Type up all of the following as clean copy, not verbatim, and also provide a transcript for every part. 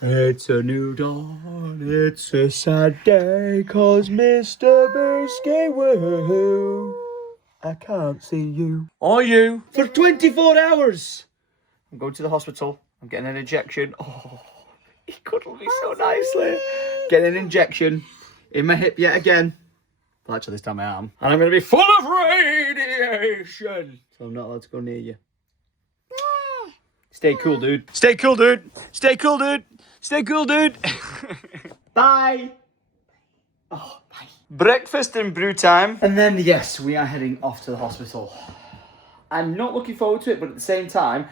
It's a new dawn, it's a sad day, 'cause Mr. Bursky, woohoo, I can't see you. Or you. For 24 hours. I'm going to the hospital, I'm getting an injection. Oh, he cuddled me so nicely. Getting an injection in my hip yet again. Well, actually this time my arm. And I'm going to be full of radiation. So I'm not allowed to go near you. Stay cool, dude. Stay cool, dude. Stay cool, dude. Stay cool, dude. Bye. Oh, bye. Breakfast and brew time. And then, yes, we are heading off to the hospital. I'm not looking forward to it, but at the same time,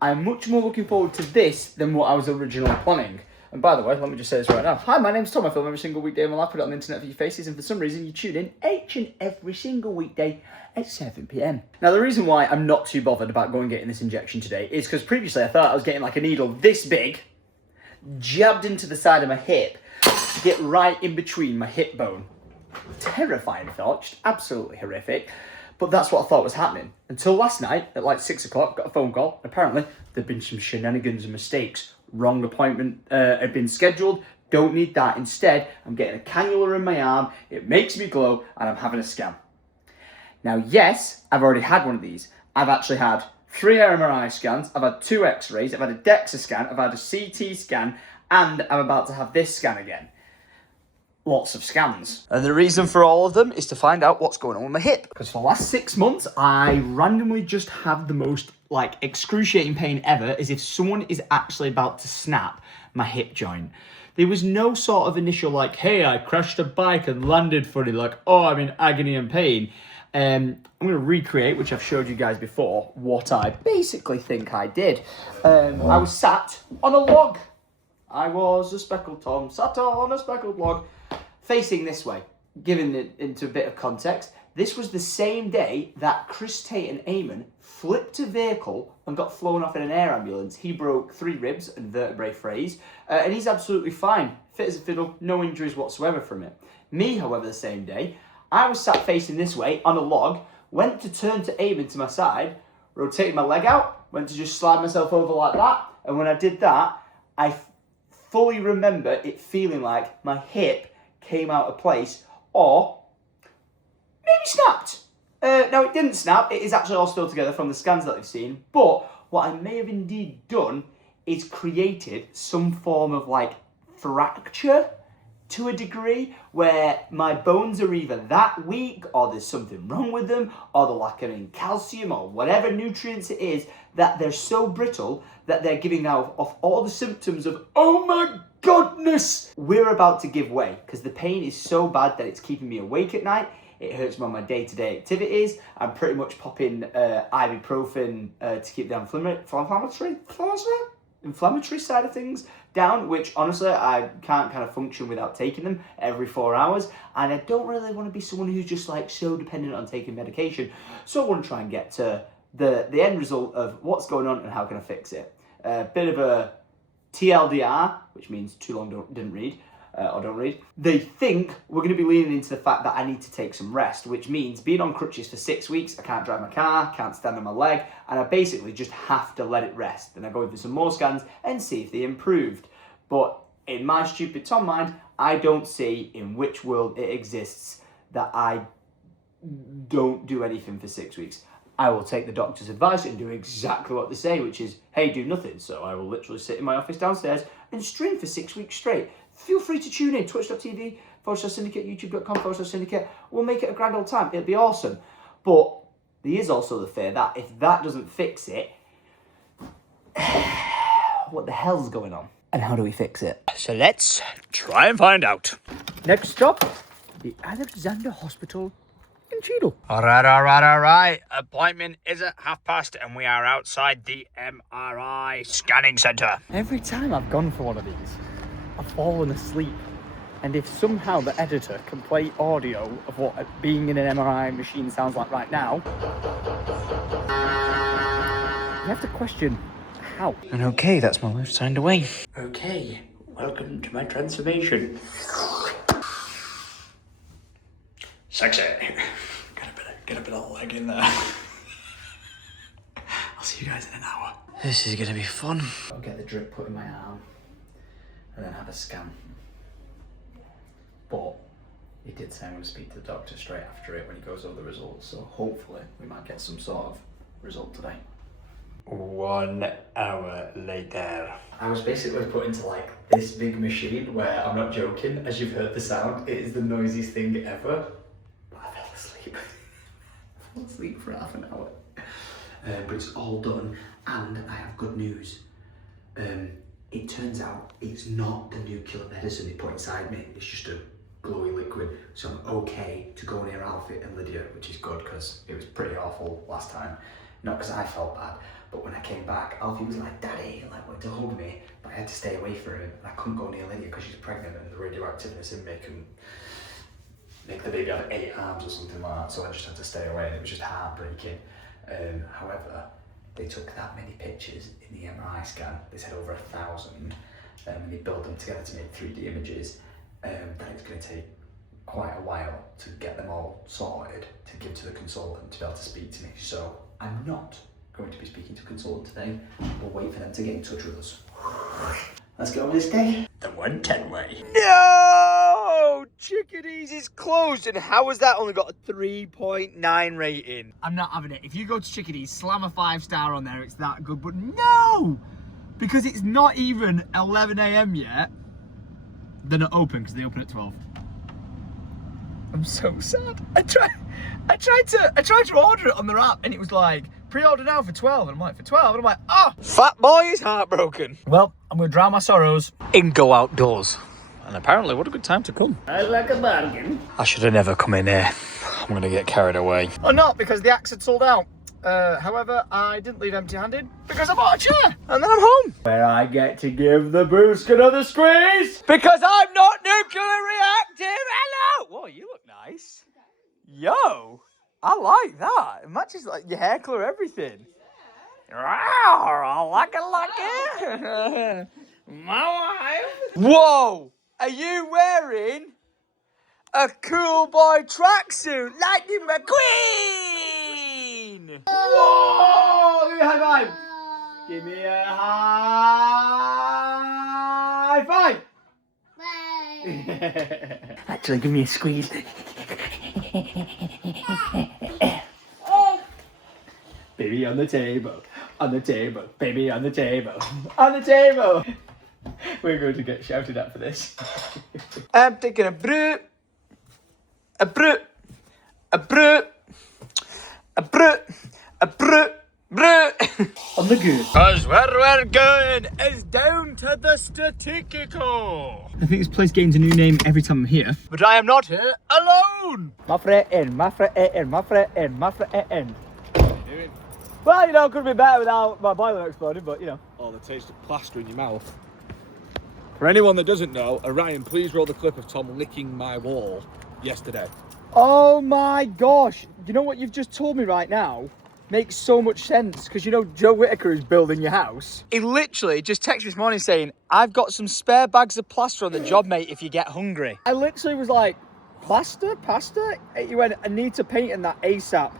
I'm much more looking forward to this than what I was originally planning. And by the way, let me just say this right now. Hi, my name's Tom. I film every single weekday in my life, put it on the internet for your faces, and for some reason you tune in each and every single weekday at 7 p.m. Now, the reason why I'm not too bothered about going and getting this injection today is because previously I thought I was getting like a needle this big, jabbed into the side of my hip, to get right in between my hip bone. Terrifying thought, just absolutely horrific. But that's what I thought was happening. Until last night, at like 6 o'clock, got a phone call. Apparently, there'd been some shenanigans and mistakes. Wrong appointment had been scheduled. Don't need that. Instead, I'm getting a cannula in my arm. It makes me glow, and I'm having a scan. Now, yes, I've already had one of these. I've actually had 3 MRI scans. I've had 2 X-rays. I've had a DEXA scan. I've had a CT scan. And I'm about to have this scan again. Lots of scans. And the reason for all of them is to find out what's going on with my hip. Because for the last 6 months, I randomly just have the most like excruciating pain ever, as if someone is actually about to snap my hip joint. There was no sort of initial like, hey, I crashed a bike and landed funny, like, oh, I'm in agony and pain. I'm going to recreate, which I've showed you guys before, what I basically think I did. I was sat on a log. I was a speckled Tom, sat on a speckled log, facing this way. Giving it into a bit of context, this was the same day that Chris Tate and Eamon flipped a vehicle and got flown off in an air ambulance. He broke 3 ribs and vertebrae phrase, and he's absolutely fine, fit as a fiddle, no injuries whatsoever from it. Me, however, the same day, I was sat facing this way on a log, went to turn to Eamon to my side, rotated my leg out, went to just slide myself over like that, and when I did that, I fully remember it feeling like my hip came out of place, or maybe snapped. No, it didn't snap. It is actually all still together from the scans that I've seen. But what I may have indeed done is created some form of like fracture to a degree, where my bones are either that weak, or there's something wrong with them, or they're lacking calcium, or whatever nutrients it is, that they're so brittle that they're giving out off all the symptoms of, oh my goodness, we're about to give way, because the pain is so bad that it's keeping me awake at night. It hurts me on my day-to-day activities. I'm pretty much popping ibuprofen to keep the inflammatory side of things down, which honestly I can't kind of function without taking them every 4 hours, and I don't really want to be someone who's just like so dependent on taking medication. So I want to try and get to the end result of what's going on and how can I fix it. A bit of a TLDR, which means too long didn't read, or don't read. They think we're going to be leaning into the fact that I need to take some rest, which means being on crutches for 6 weeks, I can't drive my car, can't stand on my leg, and I basically just have to let it rest. Then I go in for some more scans and see if they improved. But in my stupid Tom mind, I don't see in which world it exists that I don't do anything for 6 weeks. I will take the doctor's advice and do exactly what they say, which is, hey, do nothing. So I will literally sit in my office downstairs and stream for 6 weeks straight. Feel free to tune in, twitch.tv/Syndicate, youtube.com/Syndicate. We'll make it a grand old time. It'll be awesome. But there is also the fear that if that doesn't fix it, what the hell's going on? And how do we fix it? So let's try and find out. Next stop, the Alexander Hospital in Cheadle. All right. Appointment is at past, and we are outside the MRI scanning centre. Every time I've gone for one of these, I've fallen asleep. And if somehow the editor can play audio of what being in an MRI machine sounds like right now, you have to question how. And okay, that's my life signed away. Okay, welcome to my transformation. Sexy. Get a bit of leg in there. I'll see you guys in an hour. This is gonna be fun. I'll get the drip put in my arm. had a scan. But he did say I'm going to speak to the doctor straight after it when he goes over the results. So hopefully we might get some sort of result today. 1 hour later. I was basically put into like this big machine where, I'm not joking, as you've heard the sound, it is the noisiest thing ever. But I fell asleep. I fell asleep for half an hour. But it's all done, and I have good news. It turns out it's not the nuclear medicine they put inside me, it's just a glowy liquid. So I'm okay to go near Alfie and Lydia, which is good because it was pretty awful last time. Not because I felt bad, but when I came back, Alfie was like, Daddy, like wanted to hug me, but I had to stay away from him. And I couldn't go near Lydia because she's pregnant and the radioactiveness in make the baby have 8 arms or something like that. So I just had to stay away, and it was just heartbreaking. However, they took that many pictures in the MRI scan. They said over 1,000, and they built them together to make 3D images. That it's going to take quite a while to get them all sorted to give to the consultant to be able to speak to me. So I'm not going to be speaking to a consultant today. We'll wait for them to get in touch with us. Let's get on with this day. The 110 way. No! Chickadees is closed, and how has that only got a 3.9 rating? I'm not having it. If you go to Chickadees, slam a 5-star on there, it's that good. But no! Because it's not even 11 AM yet. They're not open because they open at 12. I'm so sad. I tried to order it on their app, and it was like, pre-order now for 12. And I'm like, for 12? And I'm like, oh! Fat boy is heartbroken. Well, I'm going to drown my sorrows In go outdoors. And apparently, what a good time to come. I like a bargain. I should have never come in here. I'm going to get carried away. Or not, because the axe had sold out. However, I didn't leave empty-handed because I bought a chair. And then I'm home. Where I get to give the boost another squeeze. Because I'm not nuclear reactive. Hello. Whoa, you look nice. Yo, I like that. It matches like your hair colour, everything. I like it. My wife. Whoa, are you wearing a cool boy tracksuit like the McQueen? Whoa! Give me a high five. Give me a high five. Actually, give me a squeeze. Baby on the table, baby on the table, on the table. We're going to get shouted at for this. I'm taking a brew, a brew, a brew, a brew, a brew, brew. On the good. Cause where we're going is down to the Statistical. I think this place gains a new name every time I'm here. But I am not here alone. My friend, my friend, my friend, my friend. Well, you know, it could be better without my boiler exploding, but you know. Oh, the taste of plaster in your mouth. For anyone that doesn't know, Orion, please roll the clip of Tom licking my wall yesterday. Oh my gosh. You know what you've just told me right now? Makes so much sense, because you know Joe Whittaker is building your house. He literally just texted me this morning saying, I've got some spare bags of plaster on the job, mate, if you get hungry. I literally was like, plaster? Pasta? He went, I need to paint in that ASAP.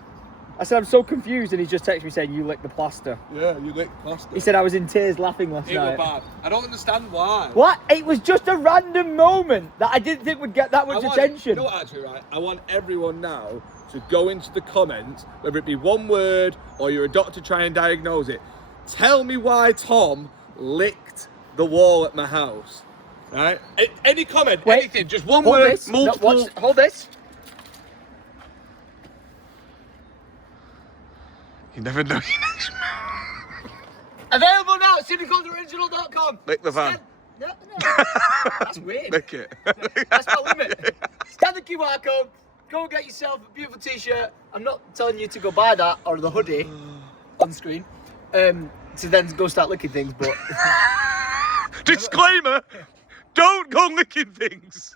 I said, I'm so confused, and he just texted me saying, you licked the plaster. Yeah, you licked plaster. He said I was in tears laughing last It night. was bad. I don't understand why. What? It was just a random moment that I didn't think would get that much attention. You know what, actually, right? I want everyone now to go into the comments, whether it be one word or you're a doctor trying to diagnose it. Tell me why Tom licked the wall at my house. Right? Any comment, anything, just one Hold word, this. multiple. No, hold this. You never know. Available now at syndicatedoriginal.com. Lick the van. No. That's weird. Lick it. That's my limit. Scan the QR code. Go and get yourself a beautiful t-shirt. I'm not telling you to go buy that or the hoodie on the screen to then go start licking things, but... Disclaimer, don't go licking things.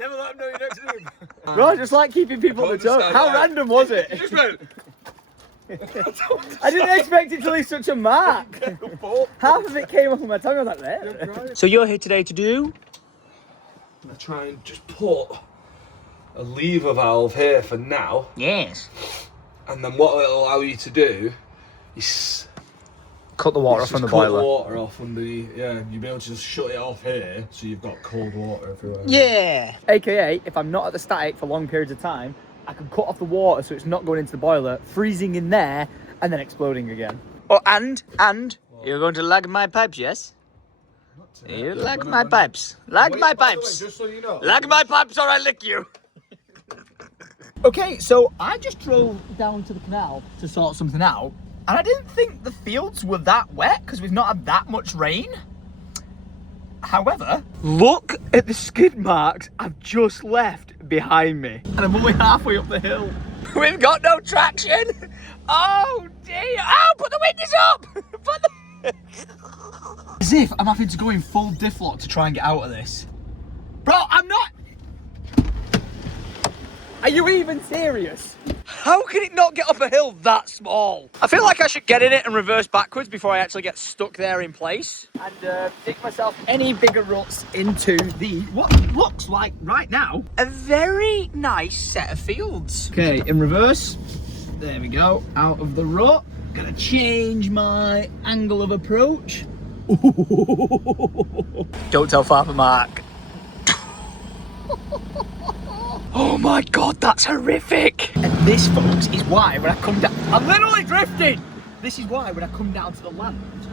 Never let them know you're next to them. Right, just like keeping people on the toe. How random was it? You just went... I didn't expect it to leave such a mark. Half of it came off of my tongue. I was like, there. So you're here today to do? I'm going to try and just put a lever valve here for now. Yes. And then what it'll allow you to do is cut the water off from the Cut the boiler. water off underneath. Yeah, you'll be able to just shut it off here, so you've got cold water everywhere. Yeah. AKA, if I'm not at the static for long periods of time, I can cut off the water so it's not going into the boiler, freezing in there, and then exploding again. Oh, and you're going to lag my pipes, yes? You lag my pipes. Lag my pipes. Just so you know. Lag my pipes or I lick you. Okay, so I just drove down to the canal to sort something out, and I didn't think the fields were that wet because we've not had that much rain. However, look at the skid marks I've just left behind me. And I'm only halfway up the hill. We've got no traction. Oh dear. Oh, put the windows up. As if I'm having to go in full diff lock to try and get out of this. Bro, I'm not. Are you even serious? How can it not get up a hill that small? I feel like I should get in it and reverse backwards before I actually get stuck there in place. And dig myself any bigger ruts into the, what looks like right now, a very nice set of fields. Okay, in reverse. There we go, out of the rut. Gonna change my angle of approach. Don't tell Father Mark. Oh my God, that's horrific. And this, folks, is why when I come down, I'm literally drifting. This is why when I come down to the land,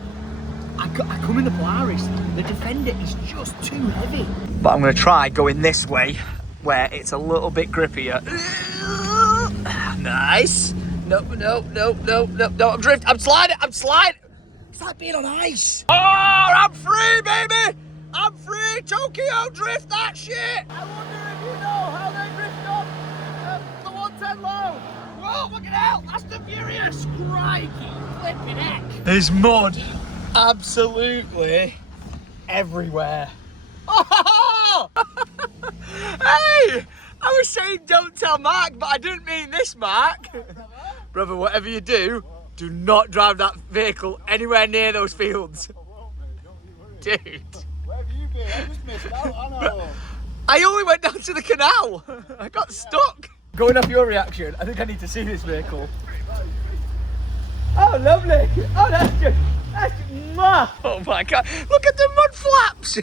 I come in the Polaris. The Defender is just too heavy. But I'm gonna try going this way, where it's a little bit grippier. Nice. No, I'm sliding. It's like being on ice. Oh, I'm free, baby. I'm free. Tokyo drift that shit. I wonder if you know how they drift up the 110 low. Whoa, look at that. That's the Furious. Crikey, flipping heck. There's mud absolutely everywhere. Oh! Hey, I was saying don't tell Mark, but I didn't mean this, Mark. Brother, whatever you do not drive that vehicle anywhere near those fields. Dude. Where have you been? I just missed out, I know. I only went down to the canal. I got stuck. Going off your reaction, I think I need to see this vehicle. Oh, lovely. Oh, that's just mwah. Oh my God. Look at the mud flaps.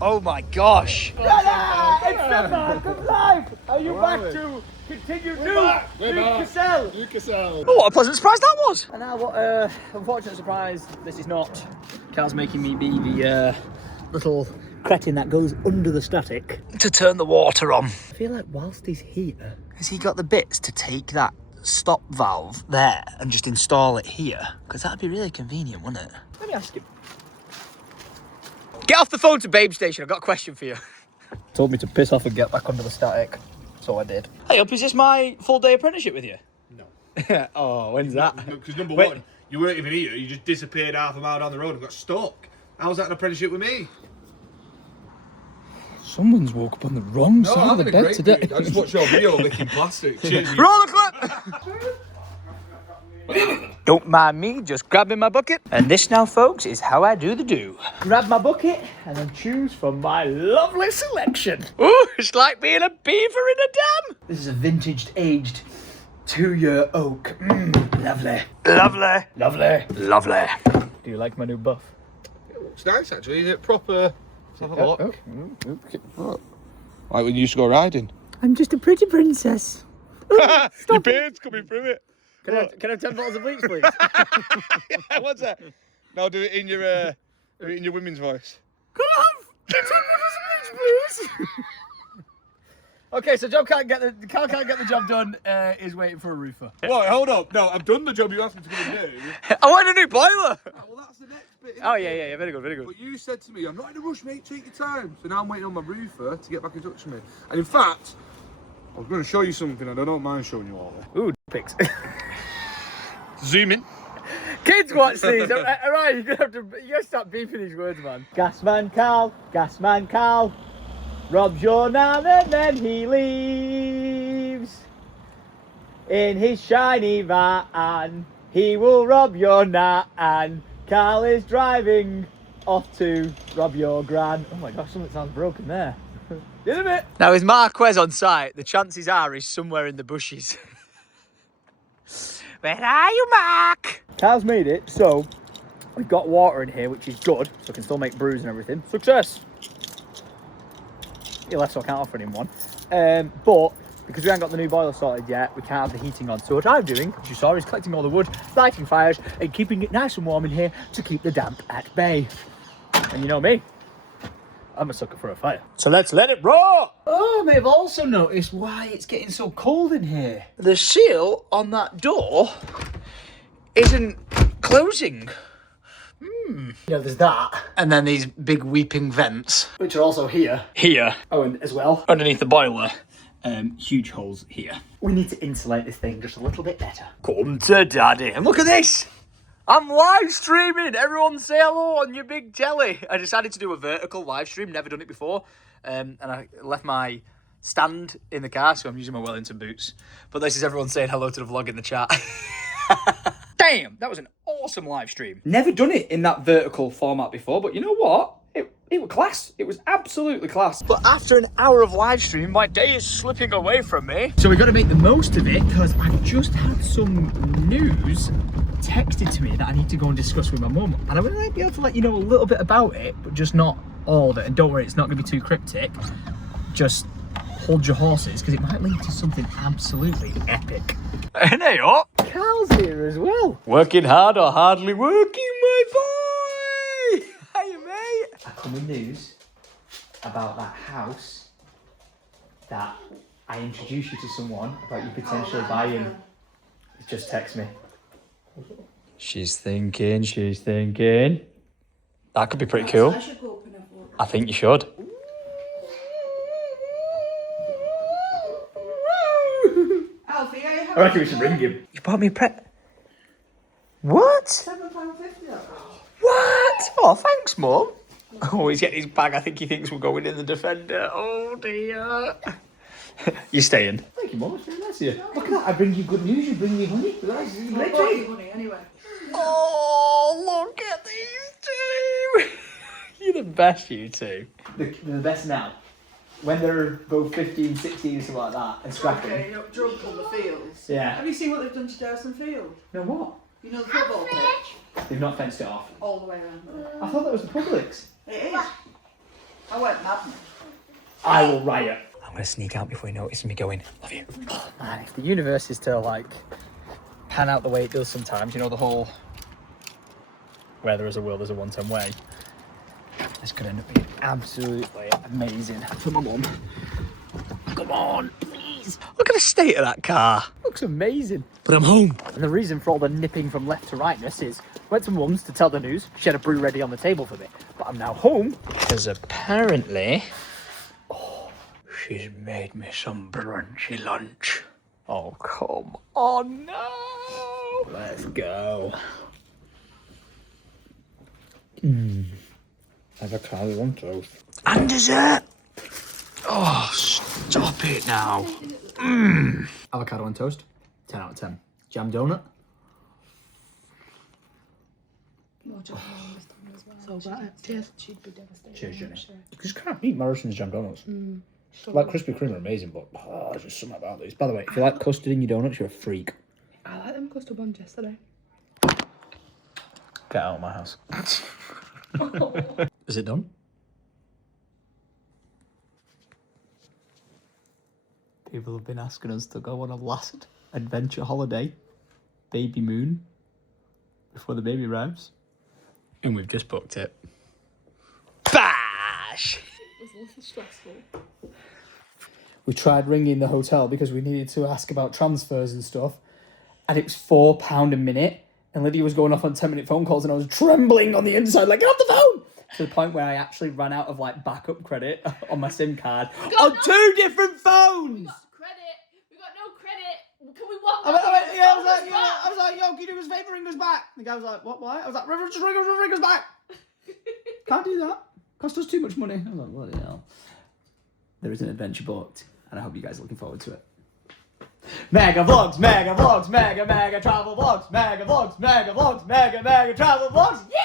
Oh my gosh. Brother, it's the mark of life. Are you back to continue New Cassell. Oh, what a pleasant surprise that was. And now what unfortunate surprise this is not. Carl's making me be the little cretin that goes under the static to turn the water on. I feel like whilst he's here, has he got the bits to take that stop valve there and just install it here? Because that'd be really convenient, wouldn't it? Let me ask him. Get off the phone to Babe Station, I've got a question for you. Told me to piss off and get back under the static, so I did. Hey up, is this my full day apprenticeship with you? No. Oh, when's that? Because number one, you weren't even here, you just disappeared half a mile down the road and got stuck. How's that an apprenticeship with me? Someone's woke up on the wrong side of the bed today. I just watched your video licking plastic. Cheers. Roll the clip! Don't mind me, just grabbing my bucket. And this now, folks, is how I do the do. Grab my bucket and then choose from my lovely selection. Ooh, it's like being a beaver in a dam. This is a vintage aged 2-year oak. Lovely. Lovely. Lovely. Lovely. Do you like my new buff? It looks nice actually, is it proper? Let's have a look. Like when you used to go riding. I'm just a pretty princess. Your beard's coming through it. Can I have 10 bottles of bleach, please? Yeah, what's that? Now do it in your women's voice. Can I have 10 bottles of bleach, please? Okay, so Carl can't get the job done. Is waiting for a roofer. What? Hold up. No, I've done the job you asked me to come and do. I want a new boiler. Oh, well, that's the next bit. Oh yeah, very good, very good. But you said to me, I'm not in a rush, mate. Take your time. So now I'm waiting on my roofer to get back in touch with me. And in fact, I was going to show you something, and I don't mind showing you all this. Ooh, pics. Zoom in. Kids watch these. Alright, you're gonna stop beeping these words, man. Gasman Carl, robs your nan and then he leaves. In his shiny van, he will rob your nan. Carl is driving off to rob your gran. Oh my gosh, something sounds broken there. In a bit. Now with Marquez on site, the chances are he's somewhere in the bushes. Where are you, Mark? Carl's made it, so we've got water in here, which is good, so I can still make brews and everything. Success! He left, so I can't offer him one. But because we haven't got the new boiler sorted yet, we can't have the heating on. So what I'm doing, as you saw, is collecting all the wood, lighting fires, and keeping it nice and warm in here to keep the damp at bay. And you know me, I'm a sucker for a fire. So let's let it roar! Oh, I may have also noticed why it's getting so cold in here. The seal on that door isn't closing. You know, there's that. And then these big weeping vents, which are also here. Here. Oh, and as well, underneath the boiler. Huge holes here. We need to insulate this thing just a little bit better. Come to daddy. And look at this! I'm live streaming! Everyone say hello on your big telly. I decided to do a vertical live stream, never done it before. And I left my stand in the car, so I'm using my Wellington boots. But this is everyone saying hello to the vlog in the chat. Damn, that was an awesome live stream. Never done it in that vertical format before, but you know what? It was class. It was absolutely class. But after an hour of live stream, my day is slipping away from me. So we got to make the most of it, because I've just had some news texted to me that I need to go and discuss with my mum. And I might be able to let you know a little bit about it, but just not all of it. And don't worry, it's not going to be too cryptic. Just hold your horses, because it might lead to something absolutely epic. And hey up! Carl's here as well. Working hard or hardly working, my boy! Hiya, mate! I come with news about that house that I introduced you to someone about you potentially buying. Just text me. She's thinking. That could be pretty cool. I should go open a book. I think you should. Alfie, I reckon we should ring him. You bought me a What? £7.50. What? Oh, thanks, Mum. Oh, he's getting his bag. I think he thinks we're going in the Defender. Oh, dear. You're staying? Thank you, Mum. It's very nice of you. Look at that. I bring you good news. You bring me honey. Nice. I bought you honey anyway. Oh, look at these two. You're the best, you two. They're the best now. When they're both 15, 16, something like that, and scrapping. Okay, you're not drunk on the fields. Yeah. Have you seen what they've done to Dowson Field? No, what? You know the football pitch? They've not fenced it off. All the way around there. I thought that was the public's. It is. I went mad. I will riot. I'm going to sneak out before he notices me going. Love you. Oh, man, if the universe is to, like, pan out the way it does sometimes, you know, the whole where there is a will, there's a one-time way. This could end up being absolutely amazing for my mum. Come on, please. Look at the state of that car. Looks amazing. But I'm home. And the reason for all the nipping from left to rightness is went to mum's to tell the news. She had a brew ready on the table for me. But I'm now home because apparently, she's made me some brunchy lunch. Oh, come on, no. Let's go. Avocado on toast. And dessert. Oh, stop it now. Avocado on toast. 10 out of 10. Jam donut. Cheers, Jenny. You just can't beat Morrison's jam donuts. Like Krispy Kreme are amazing, but there's just something about these. By the way, if you like custard in your donuts, you're a freak. I like them custard ones yesterday. Get out of my house. Is it done? People have been asking us to go on a last adventure holiday, baby moon, before the baby arrives. And we've just booked it. Bash! It was a little stressful. We tried ringing the hotel because we needed to ask about transfers and stuff. And it was £4 a minute. And Lydia was going off on 10-minute phone calls and I was trembling on the inside, like, get off the phone! To the point where I actually ran out of, like, backup credit on my SIM card on 2 different phones! We got credit. We got no credit. Can we walk I was like, yo, can you do us a favour, ring us back? The guy was like, what, why? I was like, just ring us back! Can't do that. Cost us too much money. I was like, bloody hell. There is an adventure booked, and I hope you guys are looking forward to it. Mega vlogs, mega vlogs, mega travel vlogs, mega vlogs, mega travel vlogs. Yeah!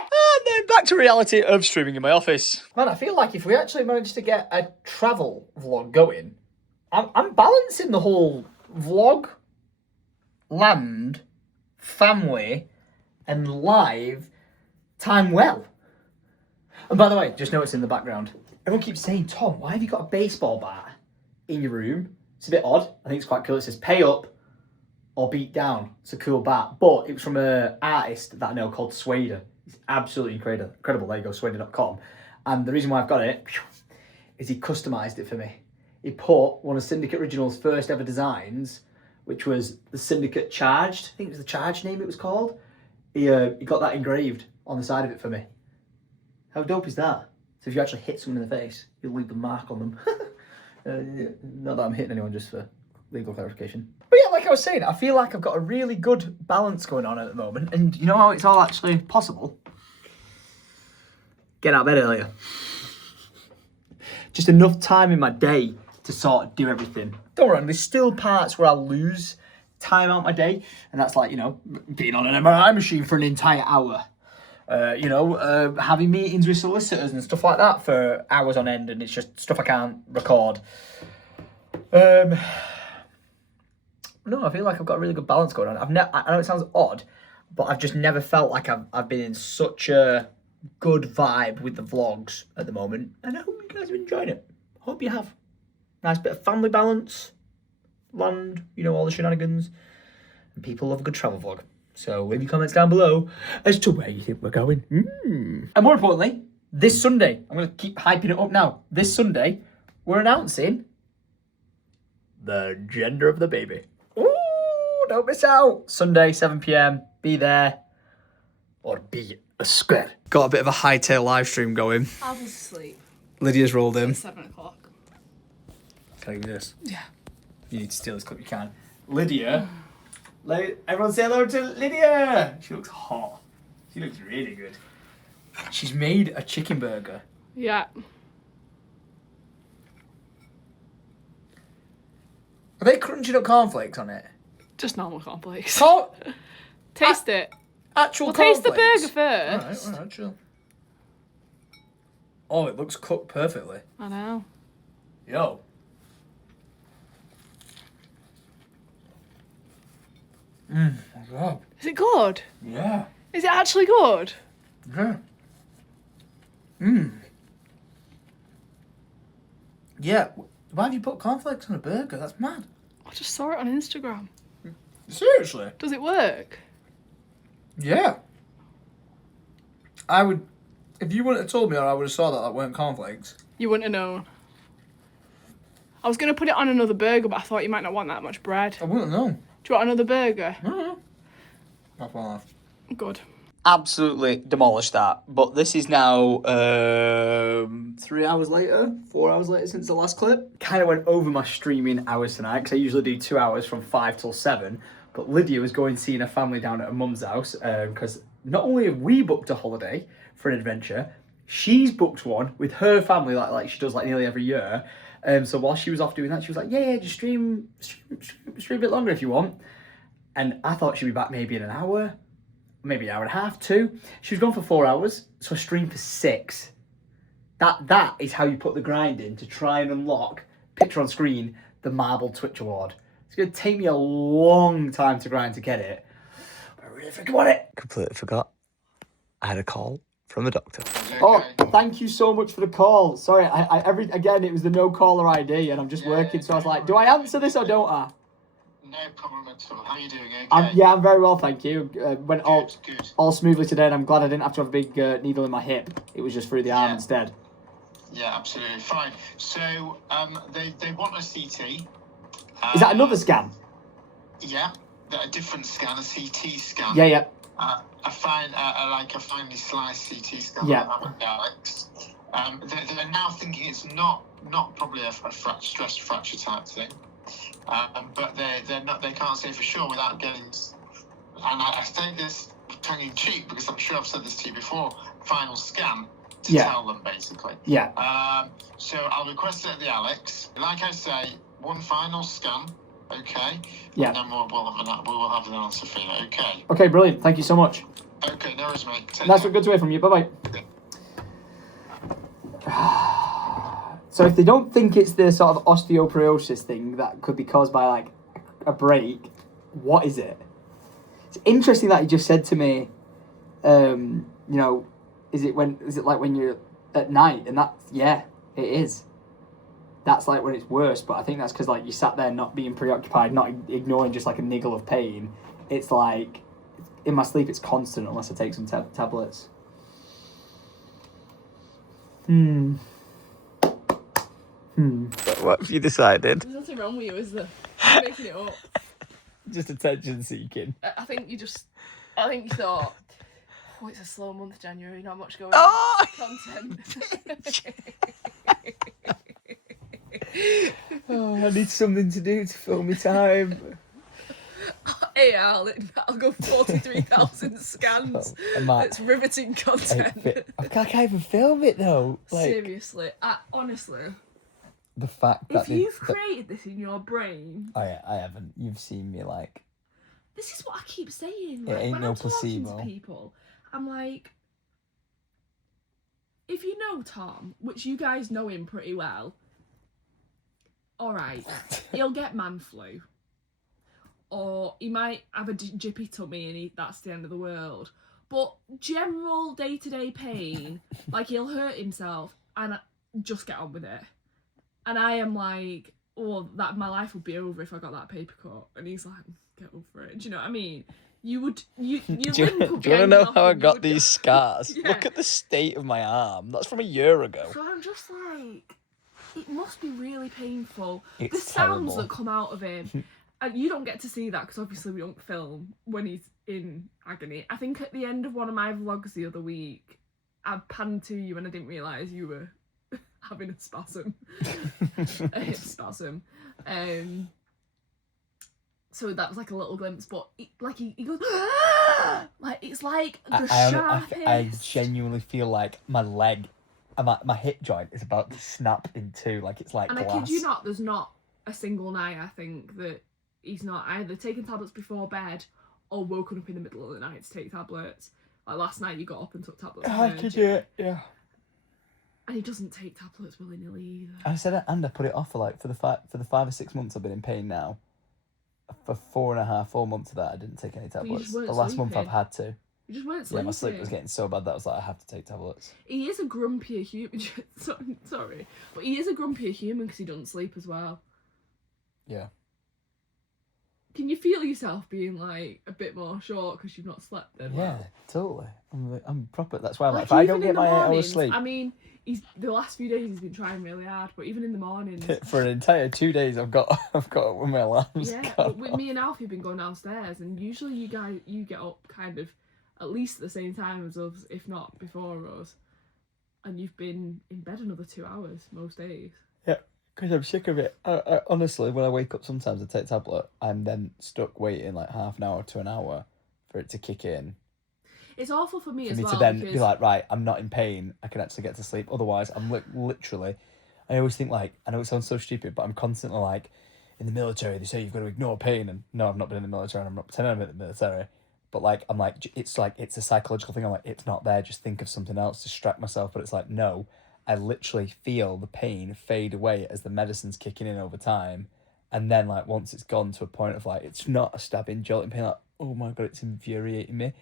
And then back to reality of streaming in my office. Man, I feel like if we actually managed to get a travel vlog going, I'm balancing the whole vlog land, family, and live time well. And by the way, just notice in the background, everyone keeps saying, Tom, why have you got a baseball bat in your room? It's a bit odd. I think it's quite cool. It says pay up or beat down. It's a cool bat. But it was from an artist that I know called Swader. It's absolutely incredible. There you go, swader.com. And the reason why I've got it is he customised it for me. He put one of Syndicate Original's first ever designs, which was the Syndicate Charged. I think it was the Charged name it was called. He got that engraved on the side of it for me. How dope is that? So if you actually hit someone in the face, you'll leave the mark on them. Not that I'm hitting anyone, just for legal clarification. But yeah, like I was saying, I feel like I've got a really good balance going on at the moment. And you know how it's all actually possible? Get out of bed earlier. Just enough time in my day to sort of do everything. Don't worry, there's still parts where I'll lose time out my day. And that's like, you know, being on an MRI machine for an entire hour. Having meetings with solicitors and stuff like that for hours on end, and it's just stuff I can't record. No, I feel like I've got a really good balance going on. I know it sounds odd, but I've just never felt like I've been in such a good vibe with the vlogs at the moment, and I hope you guys have enjoyed it. Hope you have. Nice bit of family balance, land, all the shenanigans, and people love a good travel vlog. So leave your comments down below as to where you think we're going. And more importantly, this Sunday, I'm going to keep hyping it up now. This Sunday, we're announcing the gender of the baby. Ooh, don't miss out. Sunday, 7 p.m. Be there or be a square. Got a bit of a hightail live stream going. I was asleep. Lydia's rolled in. It's 7 o'clock. Can I give you this? Yeah. You need to steal this clip, you can. Lydia. Everyone say hello to Lydia. She looks hot. She looks really good. She's made a chicken burger. Yeah. Are they crunching up cornflakes on it? Just normal cornflakes. Corn- Taste it. Actual We'll cornflakes? taste the burger first. Alright, chill. Oh, it looks cooked perfectly. I know. Yo. My God. Is it good? Yeah. Is it actually good? Yeah. Yeah. Why have you put cornflakes on a burger? That's mad. I just saw it on Instagram. Seriously? Does it work? Yeah. I would... If you wouldn't have told me, I would have saw that weren't cornflakes. You wouldn't have known. I was going to put it on another burger, but I thought you might not want that much bread. I wouldn't know. Do you want another burger? That's one. Good. Absolutely demolished that. But this is now 3 hours later, 4 hours later since the last clip. Kind of went over my streaming hours tonight because I usually do 2 hours from 5 till 7. But Lydia was going seeing her family down at her mum's house because not only have we booked a holiday for an adventure, she's booked one with her family like she does like nearly every year. So while she was off doing that, she was like, yeah, just stream a bit longer if you want. And I thought she'd be back maybe in an hour, maybe an hour and a half, 2. She was gone for 4 hours, so I streamed for 6. That is how you put the grind in to try and unlock, picture on screen, the Marble Twitch Award. It's going to take me a long time to grind to get it, but I really freaking want it. Completely forgot. I had a call from the doctor. Oh, thank you so much for the call. Sorry, again, it was the no caller ID, and I'm just working, so I was like, do I answer this or don't I? No problem at all. How are you doing? Okay. Yeah, I'm very well, thank you. Went Good. all smoothly today, and I'm glad I didn't have to have a big needle in my hip. It was just through the arm instead. Yeah, absolutely fine. So, they want a CT. Is that another scan? Yeah, a different scan, a CT scan. Yeah. A finely sliced CT scan. Yeah. Alex. They're now thinking it's not probably a stress fracture type thing. But they can't say for sure without getting. And I say this tongue in cheek because I'm sure I've said this to you before. Final scan to tell them basically. Yeah. So I'll request it at the Alex. Like I say, one final scan. Okay. Yeah. And then we'll have an answer for you. Okay. Okay, brilliant. Thank you so much. Okay, no worries, mate. That's good to hear from you. Bye bye. So if they don't think it's the sort of osteoporosis thing that could be caused by like a break, what is it? It's interesting that he just said to me, you know, is it like when you're at night? And that, yeah, it is. That's like when it's worse, but I think that's because like you sat there not being preoccupied, not ignoring just like a niggle of pain. It's like, in my sleep, it's constant unless I take some tablets. What have you decided? There's nothing wrong with you, is there? You're making it up. Just attention seeking. I think you thought, oh, it's a slow month, January, not much going Oh! on. Content. Oh, I need something to do to fill my time. Hey, I'll go 43,000 scans. It's riveting content. I can't even film it though. Like, Seriously, honestly, the fact that if you've created this in your brain, I haven't. You've seen me like. this is what I keep saying. It Like, ain't when no I'm talking placebo. to people, I'm like, if you know Tom, which you guys know him pretty well, all right, he'll get man flu, or he might have a jippy tummy and that's the end of the world. But general day-to-day pain, like he'll hurt himself and just get on with it. And I am like, oh, that my life would be over if I got that paper cut. And he's like, get over it. Do you know what I mean? You would, you Do you want to know how I got these scars? Yeah. Look at the state of my arm. That's from a year ago. So I'm just like, it must be really painful. It's the sounds terrible. that come out of him. And you don't get to see that because obviously we don't film when he's in agony. I think at the end of one of my vlogs the other week, I panned to you and I didn't realise you were having a spasm. A hip spasm. So that was like a little glimpse, but he goes, like it's like the sharpest. I genuinely feel like my leg, my hip joint is about to snap in two. Like it's like and glass. I kid you not, there's not a single night I think that he's not either taken tablets before bed or woken up in the middle of the night to take tablets. Like last night, you got up and took tablets. I could do it, yeah. And he doesn't take tablets willy nilly either. I said it, and I put it off for the 5 or 6 months I've been in pain now. For 4 months of that, I didn't take any tablets. weren't The last month sleeping. I've had to. You just weren't Yeah, sleeping. my sleep was getting so bad that I was like, I have to take tablets. He is a grumpier human. Sorry, but he is a grumpier human because he doesn't sleep as well. Yeah. Can you feel yourself being like a bit more short because you've not slept then? Yeah, totally. I'm proper. That's why I'm like, if Like, I don't even get in the my 8 hours mornings, sleep. I mean, the last few days he's been trying really hard, but even in the mornings. For an entire 2 days, I've got with my alarms. Yeah, but with me and Alfie have been going downstairs, and usually you get up kind of at least at the same time as us, if not before us, and you've been in bed another 2 hours most days. Yeah, because I'm sick of it. I honestly, when I wake up, sometimes I take a tablet. I'm then stuck waiting like half an hour to an hour for it to kick in. It's awful for me For as me well. to then because be like, right, I'm not in pain. I can actually get to sleep. Otherwise, I'm literally. I always think like, I know it sounds so stupid, but I'm constantly like, in the military, they say you've got to ignore pain, and no, I've not been in the military, and I'm not pretending I'm in the military. But like, I'm like, it's a psychological thing. I'm like, it's not there. Just think of something else, distract myself. But it's like, no, I literally feel the pain fade away as the medicine's kicking in over time, and then like once it's gone to a point of like, it's not a stabbing, jolting pain. Like, oh my god, it's infuriating me.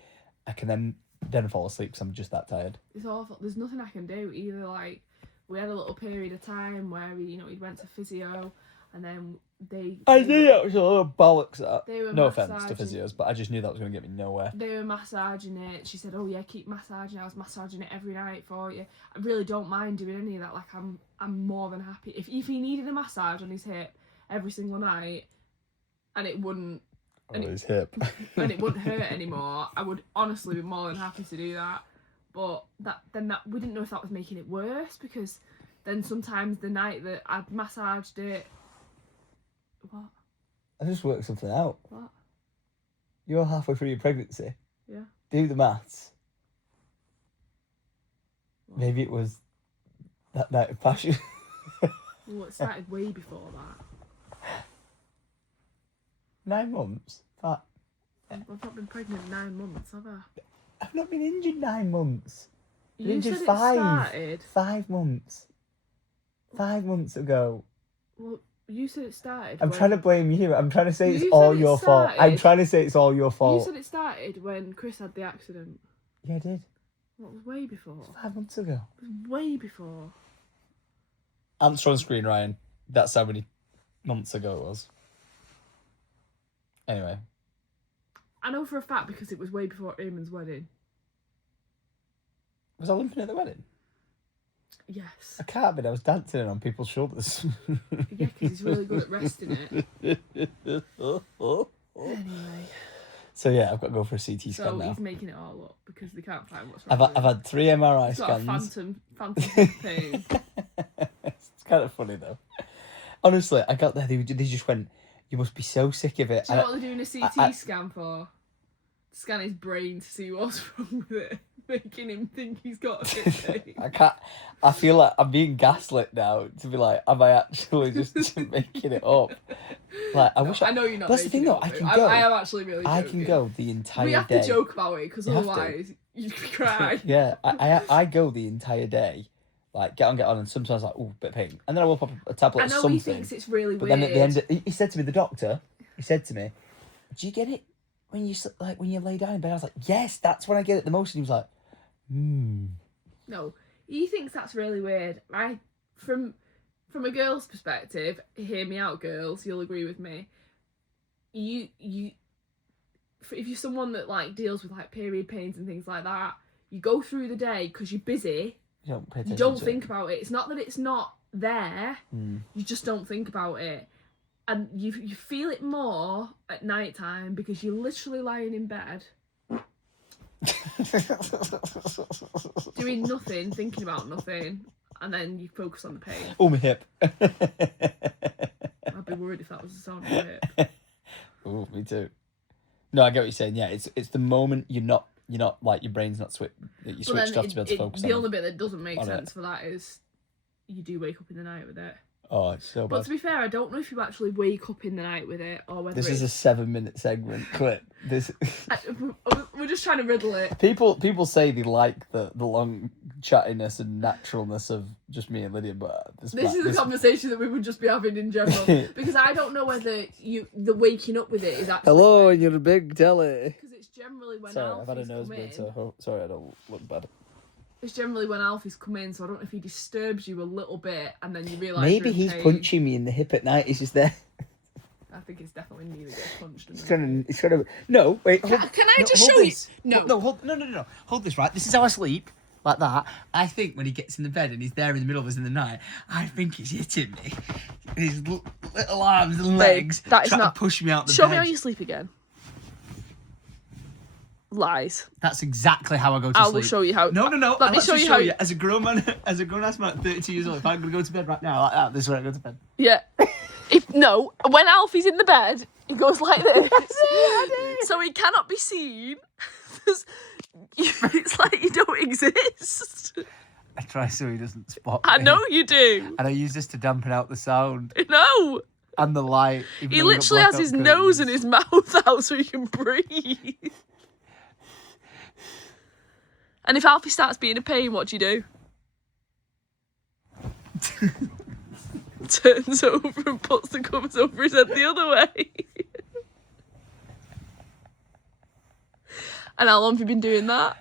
I can then fall asleep because I'm just that tired. It's awful. There's nothing I can do either. Like, we had a little period of time where he went to physio, and then I knew that was a lot of bollocks. That. They were No offense to massaging- physios, but I just knew that was going to get me nowhere. They were massaging it. She said, "Oh yeah, keep massaging." I was massaging it every night for you. I really don't mind doing any of that. Like, I'm more than happy if he needed a massage on his hip every single night, and it wouldn't. His hip. And it wouldn't hurt anymore, I would honestly be more than happy to do that. But we didn't know if that was making it worse, because then sometimes the night that I'd massaged it. What? I just worked something out. What? You're halfway through your pregnancy. Yeah. Do the maths. What? Maybe it was that night of passion. Well, it started way before that. 9 months? That. I've not been pregnant 9 months, have I? I've not been injured 9 months. Been You injured said it 5. started. 5 months. 5 months ago. Well, You said it started. I'm when... trying to blame you. I'm trying to say it's You all said it your fault. I'm started. trying to say it's all your You fault. said it started when Chris had the accident. Yeah, I did. What was way before? 5 months ago. It was way before. Answer on screen, Ryan. That's how many months ago it was. Anyway. I know for a fact because it was way before Eamon's wedding. Was I limping at the wedding? Yes. I can't be. I was dancing on people's shoulders. Yeah, because he's really good at resting it. Anyway. So yeah, I've got to go for a CT scan So now. he's making it all up because they can't find what's wrong. I've had 3 MRI He's got a scans. phantom hip pain. It's kind of funny though. Honestly, I got there. They just went, "You must be so sick of it." Do you know what they're doing a CT scan for? To scan his brain to see what's wrong with it, making him think he's got a hip pain. I can't. I feel like I'm being gaslit now to be like, am I actually just making it up? Like, I wish. I know you're not. That's the thing, though. I can go. I am actually really. Joking. I can go the entire day. We have to joke about it because You have to. otherwise you'd cry. Yeah, I go the entire day, like get on, and sometimes like, ooh, bit of pain, and then I will pop a tablet I or know something. he thinks it's really But weird. then at the end, he said to me, the doctor, he said to me, "Do you get it when you when you lay down in bed?" I was like, "Yes, that's when I get it the most." And he was like, No, he thinks that's really weird. From a girl's perspective, hear me out, girls. You'll agree with me. If you're someone that like deals with like period pains and things like that, you go through the day because you're busy. You don't pay attention. You don't to think it. about it. It's not that it's not there. You just don't think about it, and you feel it more at night time because you're literally lying in bed. Doing nothing, thinking about nothing, and then you focus on the pain. Oh, my hip. I'd be worried if that was the sound of your hip. Oh, me too. No, I get what you're saying. Yeah, it's the moment you're not like your brain's not switched off to be able to focus on the it. only bit that doesn't make on sense it. for that is you do wake up in the night with it. Oh, it's so But bad. to be fair, I don't know if you actually wake up in the night with it or whether This is a 7-minute segment clip. we're just trying to riddle it. People say they like the long chattiness and naturalness of just me and Lydia, but This is a conversation that we would just be having in general because I don't know whether the waking up with it is actually. Hello, and you're a big telly. Because it's generally when Sorry, I've had a Alfie's come nosebleed, in. so sorry I don't look bad. It's generally when Alfie's come in, so I don't know if he disturbs you a little bit and then you realise. Maybe he's punching me in the hip at night. He's just there. I think it's definitely me that gets punched. He's trying to. No, wait. Can I just show you? No. No. Hold this, right? This is how I sleep. Like that. I think when he gets in the bed and he's there in the middle of us in the night, I think he's hitting me. His little arms and legs that is trying not- to push me out the Show bed. me how you sleep again. Lies. That's exactly how I go to I sleep. will show you how. No. Let me show you how. As a grown man, as a grown ass man at 32 years old, if I'm going to go to bed right now like that, this is where I go to bed. Yeah. When Alfie's in the bed, he goes like this. So he cannot be seen. It's like you don't exist. I try so he doesn't spot I me. know you do. And I use this to dampen out the sound No. and the light. He literally has his nose and his mouth out so he can breathe. And if Alfie starts being a pain, what do you do? Turns over and puts the covers over his head the other way. And how long have you been doing that?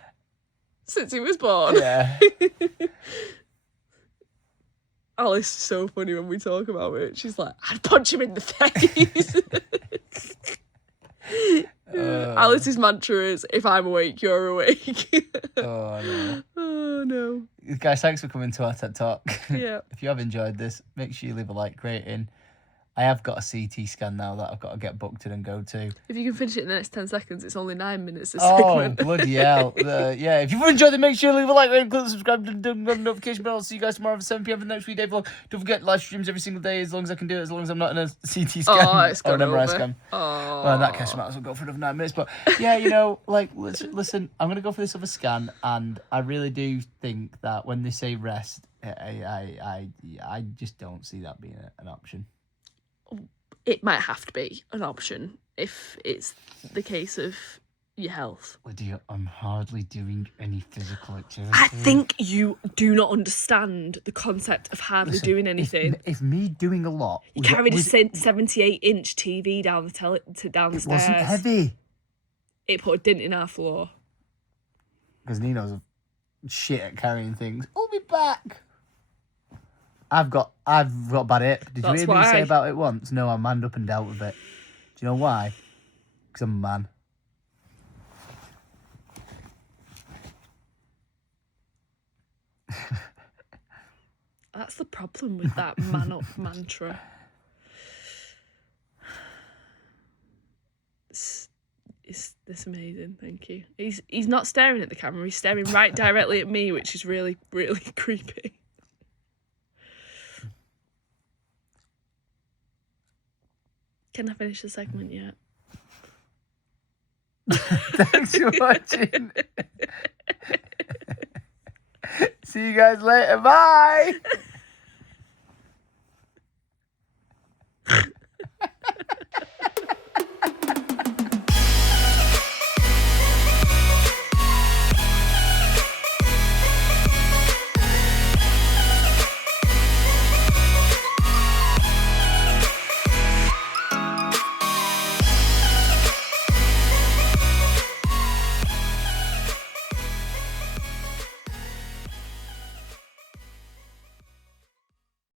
Since he was born. Yeah. Alice is so funny when we talk about it. She's like, I'd punch him in the face. Alice's mantra is, if I'm awake, you're awake. Oh, no. Oh, no. Guys, thanks for coming to our TED Talk. Yeah. If you have enjoyed this, make sure you leave a like rating. I have got a CT scan now that I've got to get booked in and go to. If you can finish it in the next 10 seconds, it's only 9 minutes a Oh, segment. bloody hell. Yeah, if you've enjoyed it, make sure you leave a like, rating, click, subscribe, and the notification bell. I'll see you guys tomorrow at 7 p.m. for the next weekday vlog. Don't forget, live streams every single day as long as I can do it, as long as I'm not in a CT scan Oh, it's or an gone MRI over. scan. Oh. Well, in that case, I might as well go for another 9 minutes. But yeah, listen, I'm going to go for this other scan, and I really do think that when they say rest, I just don't see that being an option. It might have to be an option if it's the case of your health. Lydia, I'm hardly doing any physical activity. I think you do not understand the concept of hardly Listen, doing anything. If me doing a lot... You carried a 78-inch TV down down the It stairs. wasn't heavy. It put a dent in our floor. Because Nino's a shit at carrying things. I'll be back. I've got bad hip. Did That's you hear me why. say about it once? No, I manned up and dealt with it. Do you know why? Because I'm a man. That's the problem with that man up mantra. It's amazing, thank you. He's not staring at the camera, he's staring right directly at me, which is really, really creepy. Can I finish the segment yet? Thanks for watching. See you guys later. Bye.